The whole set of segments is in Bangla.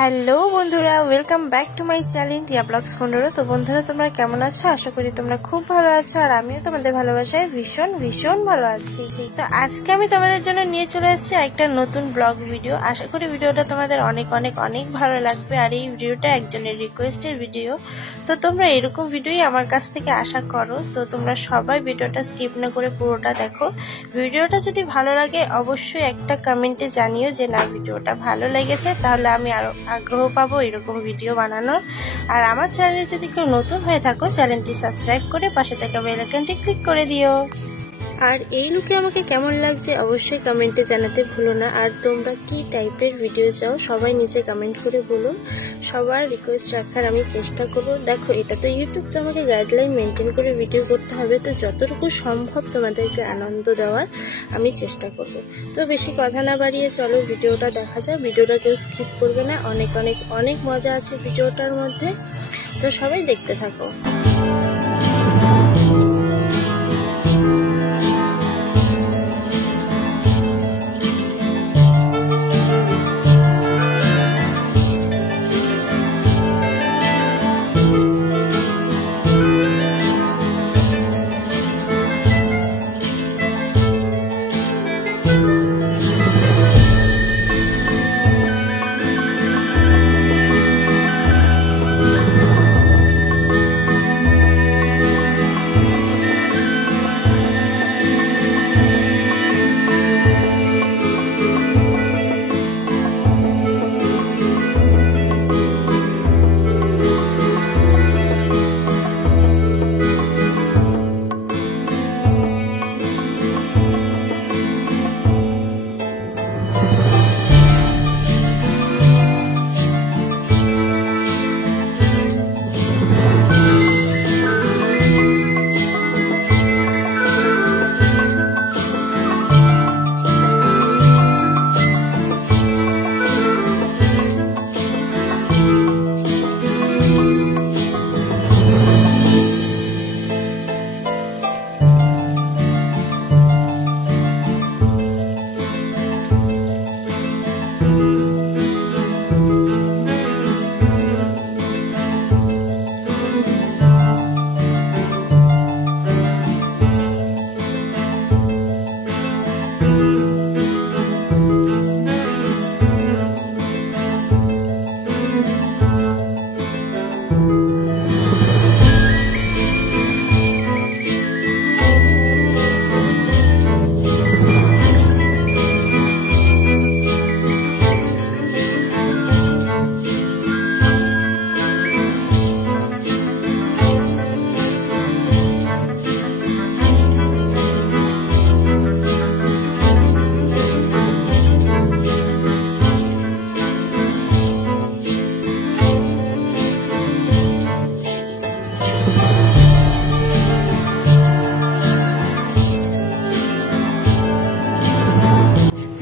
হ্যালো বন্ধুরা, welcome back to my channel Riya blogs 15। তো বন্ধুরা, তোমরা কেমন আছো? আশা করি তোমরা খুব ভালো আছো, আর আমিও তোমাদের ভালোবাসায় ভীষণ ভীষণ ভালো আছি। তো আজকে আমি তোমাদের জন্য নিয়ে চলে এসেছি একটা নতুন ব্লগ ভিডিও। আশা করি ভিডিওটা তোমাদের অনেক অনেক অনেক ভালো লাগবে। আর এই ভিডিওটা একজনের রিকোয়েস্টের ভিডিও, তো তোমরা এরকম ভিডিওই আমার কাছ থেকে আশা করো। তো তোমরা সবাই ভিডিওটা স্কিপ না করে পুরোটা দেখো। ভিডিওটা যদি ভালো লাগে অবশ্যই একটা কমেন্টে জানিও যে না, ভিডিওটা ভালো লেগেছে, তাহলে আমি আরো আগ্রহ পাবো এরকম ভিডিও বানানোর। আর আমার চ্যানেলে যদি কেউ নতুন হয়ে থাকো, চ্যানেলটি সাবস্ক্রাইব করে পাশে থাকা বেল আইকনটি ক্লিক করে দিও। আর এই লুকে আমাকে কেমন লাগছে অবশ্যই কমেন্টে জানাতে ভুলো না। আর তোমরা কি টাইপের ভিডিও চাও সবাই নিচে কমেন্ট করে বলো। সবার রিকোয়েস্ট রাখার আমি চেষ্টা করবো। দেখো, এটা তো ইউটিউব, তো আমাকে গাইডলাইন মেনটেন করে ভিডিও করতে হবে। তো যতটুকু সম্ভব তোমাদেরকে আনন্দ দেওয়ার আমি চেষ্টা করব। তো বেশি কথা না বাড়িয়ে চলো ভিডিওটা দেখা যায়। ভিডিওটা কেউ স্কিপ করবে না, অনেক অনেক অনেক মজা আছে ভিডিওটার মধ্যে। তো সবাই দেখতে থাকো।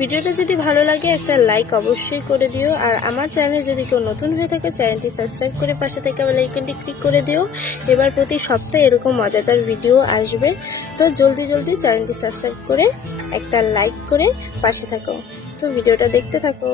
ভিডিওটা যদি ভালো লাগে একটা লাইক অবশ্যই করে দিও। আর আমার চ্যানেলে যদি কেউ নতুন হয়ে থাকে, চ্যানেলটি সাবস্ক্রাইব করে পাশে থাকা বেল আইকনটি ক্লিক করে দিও। এবার প্রতি সপ্তাহে এরকম মজাদার ভিডিও আসবে। তো জলদি জলদি চ্যানেলটি সাবস্ক্রাইব করে একটা লাইক করে পাশে থাকো। তো ভিডিওটা দেখতে থাকো।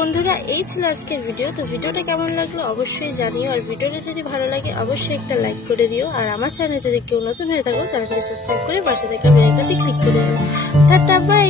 বন্ধুরা, এই ছিল আজকের ভিডিও। তো ভিডিওটা কেমন লাগলো অবশ্যই জানিও। আর ভিডিওটা যদি ভালো লাগে অবশ্যই একটা লাইক করে দিও। আর আমার চ্যানেলে যদি কেউ নতুন হয়ে থাকো, চ্যানেলটি সাবস্ক্রাইব করে পাশে থাকা বেল আইকনটি ক্লিক করে দিও। Tata, by.